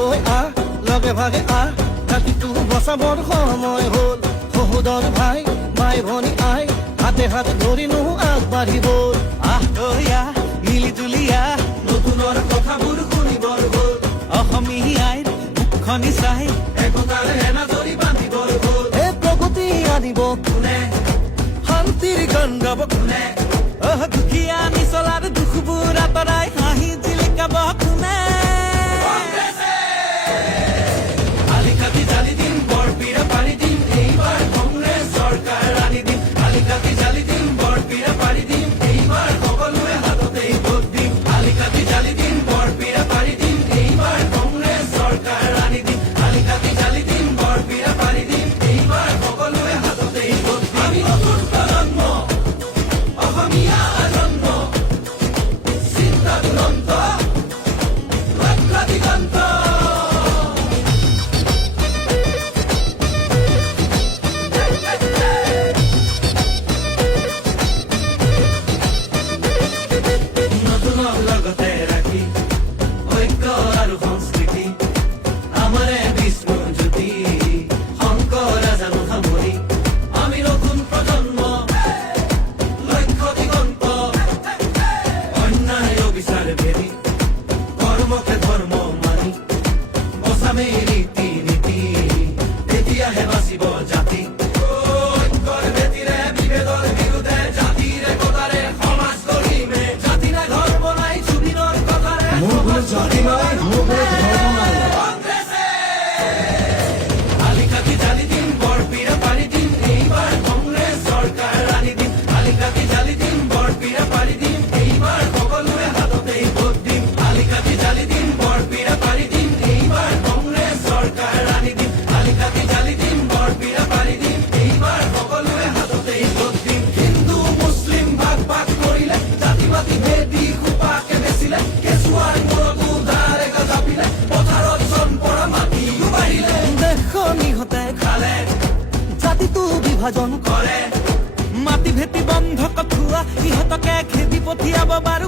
তই লগে ভাগে ৰাতিটো বচাবৰ সময় হ'ল সহোদৰ ভাই মাই ভনী আই হাতে হাতে ধৰিনো আগবাঢ়িব তই মিলি জুলি নতুনৰ কথাবোৰ শুনিবৰ হ'ল অসমীয়াইৰ মুখনি চাই একতাৰে এনাজৰি বান্ধিবৰ হ'ল প্ৰগতি আনিব কোনে শান্তিৰ গান গাব কোনে দুখীয়া নিচলাৰ দুখবোৰ আঁতৰাই হাঁহি জিলিকাব কোনে আলিকাটি জালি দিম বৰপীৰা পাৰি দিম এইবাৰ কংগ্ৰেছ চৰকাৰ আনি দিম আলিকাটি জালি দিম বৰপীৰা পাৰি দিম এইবাৰ সকলোৱে হাততেই ভোট দিম আলিকাটি জালি দিম বৰপীৰা পাৰি দিম এইবাৰ কংগ্ৰেছ চৰকাৰ আনি দিম আলিকাটি জালি দিম বৰপীৰা পাৰি দিম এইবাৰ সকলোৱে হাততেই ভোট দিম আমি নতুন প্ৰজন্ম অসমীয়া জন্ম চিন্তা দুৰন্ত লক্ষ্য দিগন্ত নতুনক লগতে ৰাখি ঐক্য আৰু সংস্কৃতি আমাৰে বিষ্ণু জ্যোতি শংকৰ জানো সামৰি আমি নতুন প্ৰজন্ম লক্ষ্য দিগন্ত অন্যায় অবিচাৰ ভেদি কৰ্মকে ধৰ্ম মানি বচামে ৰীতি নীতি তেতিয়াহে বাচিব জাতি ঐক্যৰ ভেটিৰে বিভেদৰ বিৰুদ্ধে জাতিৰ একতাৰে সমাজ গঢ়িমে জাতি নাই ধৰ্ম নাই জুবিনৰ কথাৰে জাতি নাই ধৰ্ম নাই কংগ্ৰেছে আলিকাটি জালি দিম বৰপীৰা পাৰি দিম এইবাৰ কংগ্ৰেছ চৰকাৰ আনি দিম আলিকাটি জালি দিম বৰপীৰা পাৰি দিম এইবাৰ সকলোৱে হাততেই ভোট দিম আলিকাটি জালি দিম বৰপীৰা পাৰি দিম এইবাৰ কংগ্ৰেছ চৰকাৰ আনি দিম আলিকাটি জালি দিম বৰপীৰা পাৰি দিম এইবাৰ সকলোৱে হাততেই ভোট দিম হিন্দু মুছলিম ভাগ ভাগ কৰিলে জাতি পাতি ভেদি খোপাকে বেচিলে কেঁচুৱাৰ মূৰতো ধাৰে জাপিলে পথাৰত চন পৰা মাটি বাঢ়িলে দেশৰ নিহতে খালে জাতিটো বিভাজন কৰে মাটি ভেটি বন্ধ কঠুৱা ইহঁতকে খেদি পঠিয়াব বাৰু